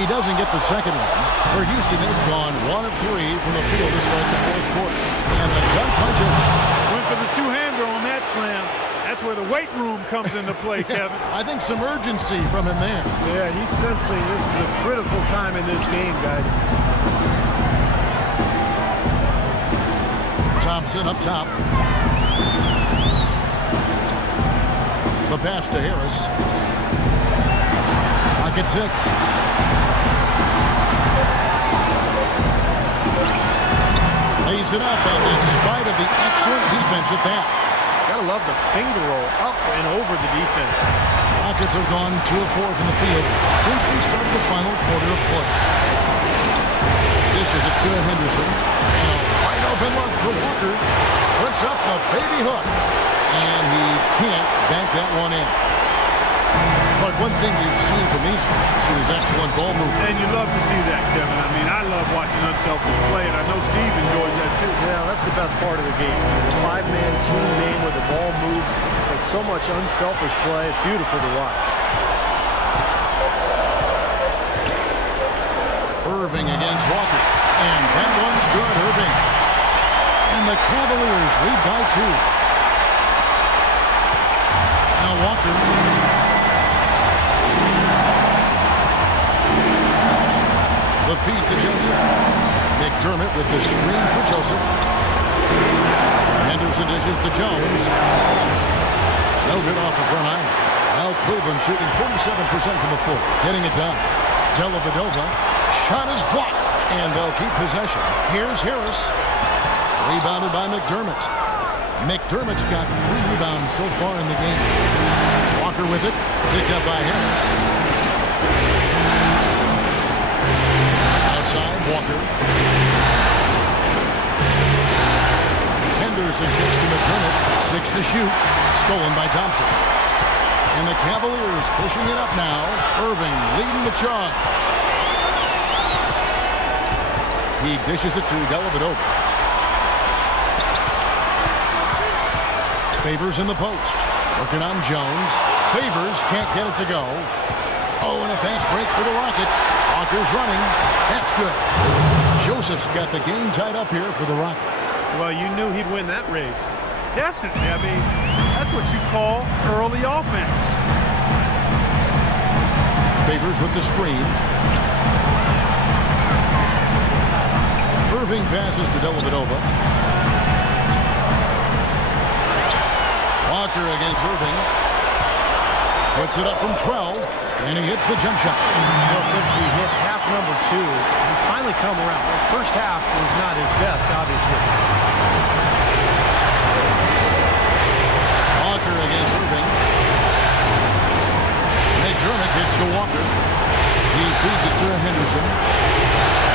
He doesn't get the second one. For Houston, they've gone 1 of 3 from the field to start the fourth quarter. And the dunk by Joseph. Went for the two-hander on that slam. That's where the weight room comes into play, Kevin. I think some urgency from him there. Yeah, he's sensing this is a critical time in this game, guys. Thompson up top. The pass to Harris. Pocket 6. Lays it up, and in spite of the excellent defense at that. Gotta love the finger roll up and over the defense. Rockets have gone 2 of 4 from the field since we started the final quarter of play. Dishes it to Henderson. And a wide open look for Walker. Puts up the baby hook. And he can't bank that one in. But one thing we've seen from these guys is excellent ball movement. And you love to see that, Kevin. I mean, I love watching unselfish play, and I know Steve enjoys that too. Yeah, that's the best part of the game. The five-man team game where the ball moves. There's so much unselfish play. It's beautiful to watch. Irving against Walker. And that one's good, Irving. And the Cavaliers lead by 2. Now Walker. The feed to Joseph. McDermott with the screen for Joseph. Henderson dishes to Jones. No good off the front iron. Now Cleveland shooting 47% from the floor. Getting it done. Dellavedova. Shot is blocked. And they'll keep possession. Here's Harris. Rebounded by McDermott. McDermott's got 3 rebounds so far in the game. Walker with it. Picked up by Harris. Walker. Henderson kicks to McDermott. 6 to shoot. Stolen by Thompson. And the Cavaliers pushing it up now. Irving leading the charge. He dishes it to Dellavedova. Favors in the post. Working on Jones. Favors can't get it to go. Oh, and a fast break for the Rockets. Walker's running. That's good. Joseph's got the game tied up here for the Rockets. Well, you knew he'd win that race. Definitely. I mean, that's what you call early offense. Favors with the screen. Irving passes to Dellavedova. Walker against Irving. Puts it up from 12. And he hits the jump shot. Well, since we hit half number 2, he's finally come around. The first half was not his best, obviously. Walker against Irving. McDermott gets to Walker. He feeds it to Henderson.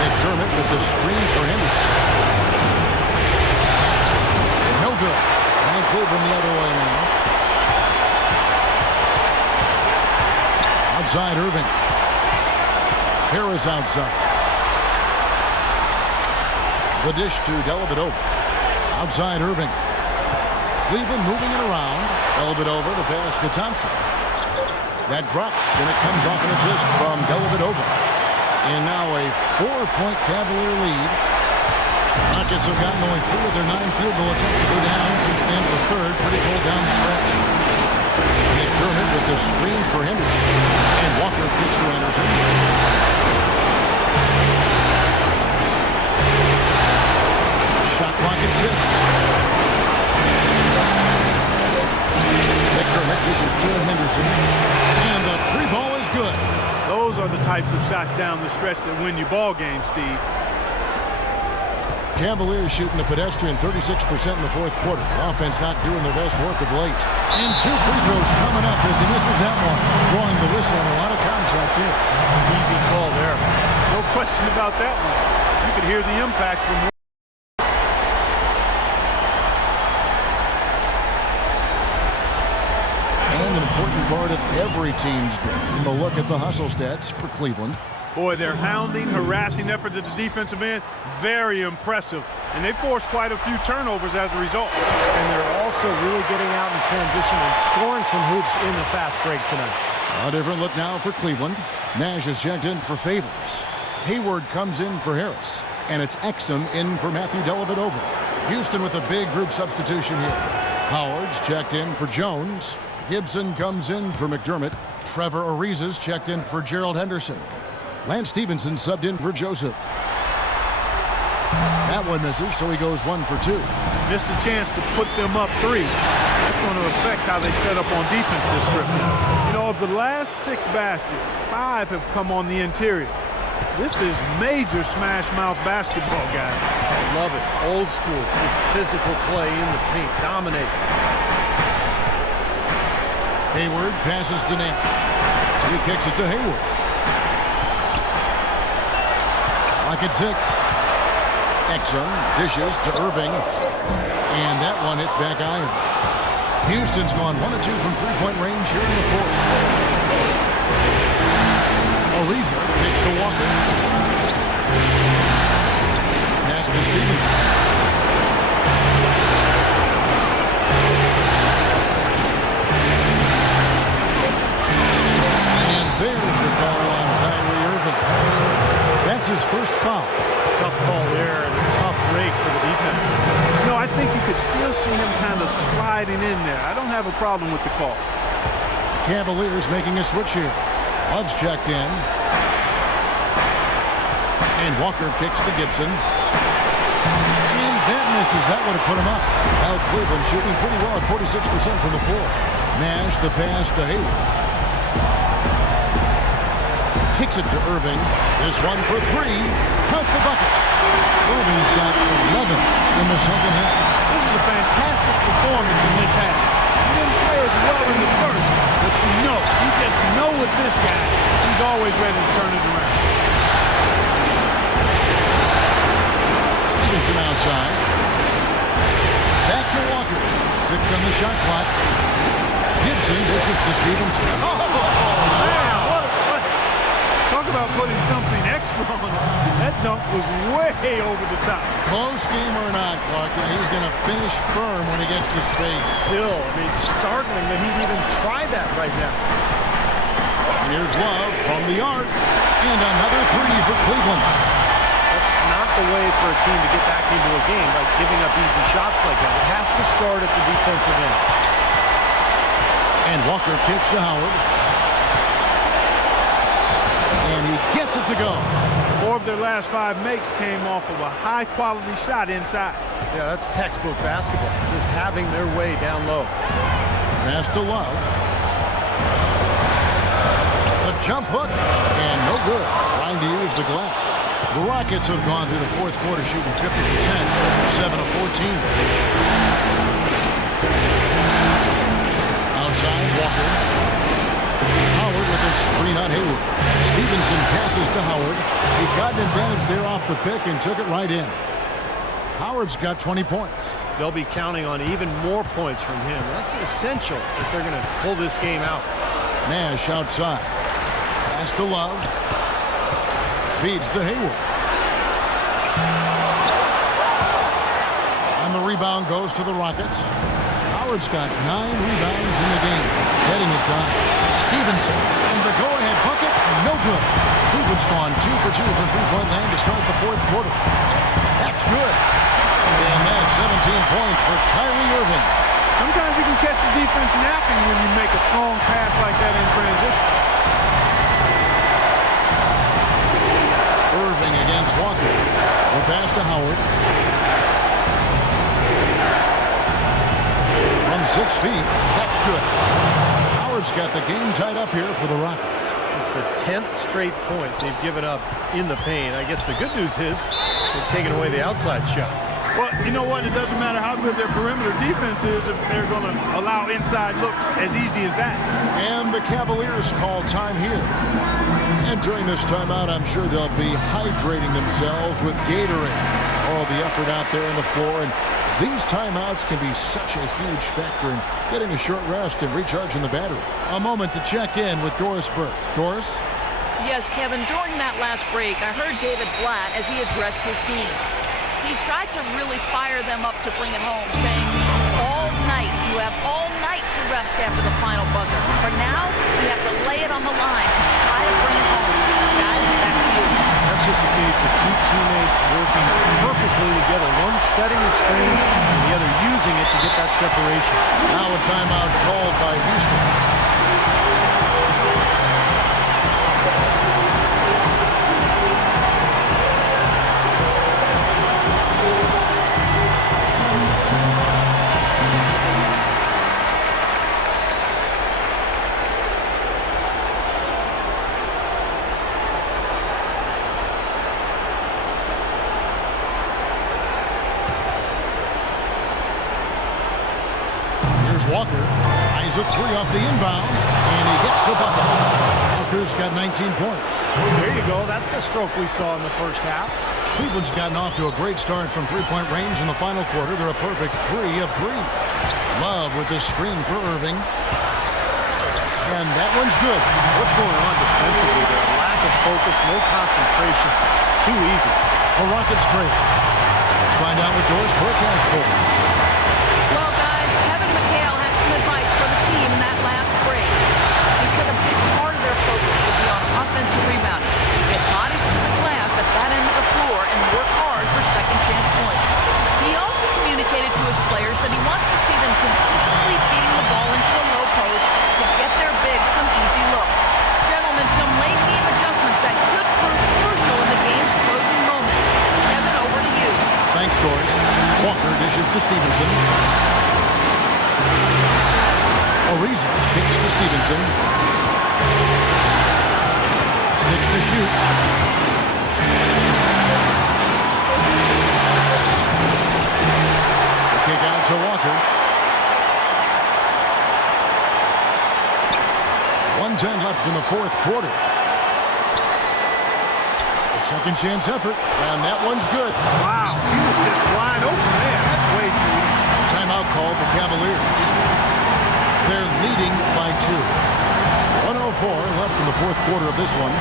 McDermott with the screen for Henderson. No good. And Cleveland the other way now. Outside Irving. Harris outside. The dish to Dellavedova. Outside Irving. Cleveland moving it around. Dellavedova the pass to Thompson. That drops and it comes off an assist from Dellavedova. And now a 4-point Cavalier lead. Rockets have gotten only 3 of their 9 field goal attempts to go down since the end of the third. Pretty cold down the stretch. McDermott with the screen for Henderson. And Walker kicks to Henderson. Shot clock at 6. McDermott dishes to Henderson. And the 3-ball is good. Those are the types of shots down the stretch that win you ball games, Steve. Cavaliers shooting the pedestrian 36% in the fourth quarter. Offense not doing their best work of late. And 2 free throws coming up as he misses that one. Drawing the whistle and a lot of contact there. Easy call there. No question about that one. You could hear the impact from. And an important part of every team's game. A look at the hustle stats for Cleveland. Boy, their hounding, harassing effort at the defensive end, very impressive. And they forced quite a few turnovers as a result. And they're also really getting out in transition and scoring some hoops in the fast break tonight. A different look now for Cleveland. Nash is checked in for Favors. Hayward comes in for Harris. And it's Exum in for Matthew Dellavedova. Houston with a big group substitution here. Howard's checked in for Jones. Gibson comes in for McDermott. Trevor Ariza's checked in for Gerald Henderson. Lance Stevenson subbed in for Joseph. That one misses, so he goes 1 for 2. Missed a chance to put them up 3. That's going to affect how they set up on defense this trip. You know, of the last 6 baskets, 5 have come on the interior. This is major smash mouth basketball, guys. I love it. Old school, just physical play in the paint, dominate. Hayward passes to Nash. He kicks it to Hayward. Rocket 6. Exum dishes to Irving. And that one hits back iron. Houston's gone 1 of 2 from three-point range here in the fourth. Ariza kicks to Walker. Pass to Stevenson. And there's the call on Kyrie Irving. That's his first foul. Tough call there and a tough break for the defense. You know, I think you could still see him kind of sliding in there. I don't have a problem with the call. Cavaliers making a switch here. Love's checked in. And Walker kicks to Gibson. And that misses. That would have put him up. Now Cleveland shooting pretty well at 46% from the floor. Nash the pass to Hayward. Kicks it to Irving. This one for 3. Count the bucket. Irving's got 11 in the second half. This is a fantastic performance in this half. He didn't play as well in the first, but you just know with this guy, he's always ready to turn it around. Stevenson outside. Back to Walker. 6 on the shot clock. Gibson dishes to Stevenson. Oh, man, what? Talk about putting something extra on it. That dunk was way over the top. Close game or not, Clark, he's going to finish firm when he gets the space. Still, I mean, it's startling that he'd even try that right now. Here's Love from the arc. And another 3 for Cleveland. That's not the way for a team to get back into a game, like giving up easy shots like that. It has to start at the defensive end. And Walker kicks to Howard. And he gets it to go. 4 of their last 5 makes came off of a high-quality shot inside. Yeah, that's textbook basketball. Just having their way down low. Pass to Love. A jump hook. And no good. Trying to use the glass. The Rockets have gone through the fourth quarter shooting 50%. 7 of 14. Outside, Walker. Howard with a screen on Hayward. Stevenson passes to Howard. He got an advantage there off the pick and took it right in. Howard's got 20 points. They'll be counting on even more points from him. That's essential if they're going to pull this game out. Nash outside. Pass to Love. Feeds to Hayward. And the rebound goes to the Rockets. Howard's got 9 rebounds in the game. Heading it down. Stevenson. And the go-ahead bucket. No good. Cleveland's gone 2 for 2 from three-point land to start the fourth quarter. That's good. And that's 17 points for Kyrie Irving. Sometimes you can catch the defense napping when you make a strong pass like that in transition. Irving against Walker. The pass to Howard. From 6 feet. That's good. Howard's got the game tied up here for the Rockets. It's the 10th straight point they've given up in the paint. I guess the good news is they've taken away the outside shot. Well, you know what? It doesn't matter how good their perimeter defense is if they're going to allow inside looks as easy as that. And the Cavaliers call time here. And during this timeout, I'm sure they'll be hydrating themselves with Gatorade. All the effort out there on the floor. And these timeouts can be such a huge factor in getting a short rest and recharging the battery. A moment to check in with Doris Burke. Doris? Yes, Kevin, during that last break, I heard David Blatt as he addressed his team. He tried to really fire them up to bring it home, saying, all night, you have all night to rest after the final buzzer. For now, you have to lay it on the line and try to bring it home. it's just a case of two teammates working perfectly together. One setting the screen and the other using it to get that separation. Now a timeout called by Houston. Walker tries a three off the inbound, and he hits the bucket. Walker's got 19 points. There you go. That's the stroke we saw in the first half. Cleveland's gotten off to a great start from three-point range in the final quarter. They're a perfect 3 of 3. Love with the screen for Irving. And that one's good. What's going on defensively there? Lack of focus, no concentration. Too easy. The Rockets trade. Let's find out what Doris Burke has for us. Well, guys, Kevin McHale had some advice for the team in that last break. He said a big part of their focus should be on offensive rebounding. Get bodies to the glass at that end of the floor and work hard for second chance points. He also communicated to his players that he wants to see them consistently feeding the ball into the low post to get their bigs some easy looks. Gentlemen, some late game adjustments that could prove crucial in the game's closing moments. Kevin, over to you. Thanks, Doris. Walker dishes to Stevenson. Ariza kicks to Stevenson. 6 to shoot. The kick out to Walker. 1:10 left in the fourth quarter. A second chance effort, and that one's good. Wow, he was just wide open there. That's way too easy. Timeout called the Cavaliers. They're leading by 2. 1:04 left in the fourth quarter of this one.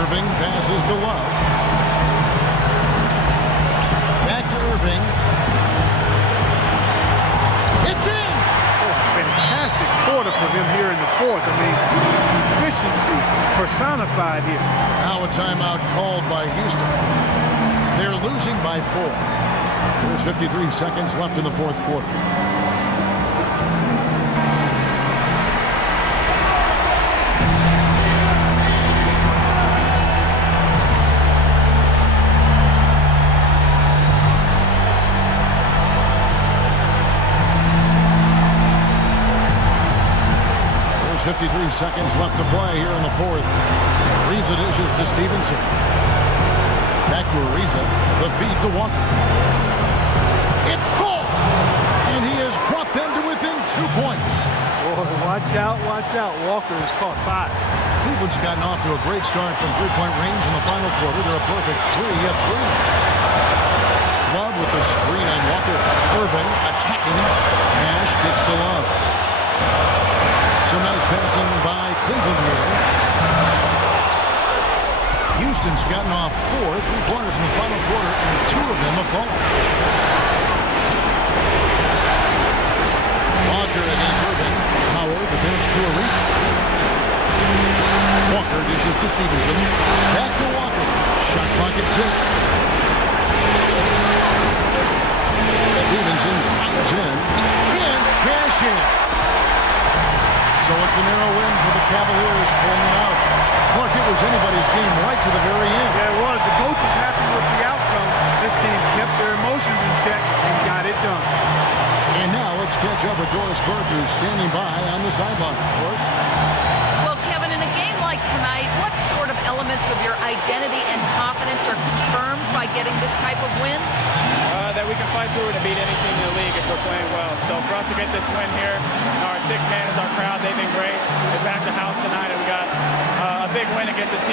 Irving passes to Love. Back to Irving. It's in! Fantastic quarter for them here in the fourth. I mean, efficiency personified here. Now a timeout called by Houston. They're losing by 4. There's 53 seconds left in the fourth quarter. There's 53 seconds left to play here in the fourth. Ariza dishes to Stevenson. Back to Ariza. The feed to Walker. It falls! And he has brought them to within 2 points. Boy, watch out, watch out. Walker has caught 5. Cleveland's gotten off to a great start from three-point range in the final quarter. They're a perfect 3 of 3. Love with the screen on Walker. Irving attacking. Nash kicks to Love. Some nice passing by Cleveland here. Houston's gotten off 4 3-pointers in the final quarter, and 2 of them have fallen. Walker against Irving. Howard against to Ariza. Walker dishes to Stevenson. Back to Walker. Shot clock at 6. Stevenson drives in. Can't cash in. So it's a narrow win for the Cavaliers, pulling it out. Clark, it was anybody's game right to the very end. Yeah, it was. The coach is happy with the outcome. This team kept their emotions in check and got it done. And now let's catch up with Doris Burke, who's standing by on the sideline. Doris? Well, Kevin, in a game like tonight, what sort of elements of your identity and confidence are confirmed by getting this type of win? That we can fight through it and beat any team in the league if we're playing well. So for us to get this win here, our 6 man is our crowd. They've been great. They packed the house tonight, and we got a big win against a team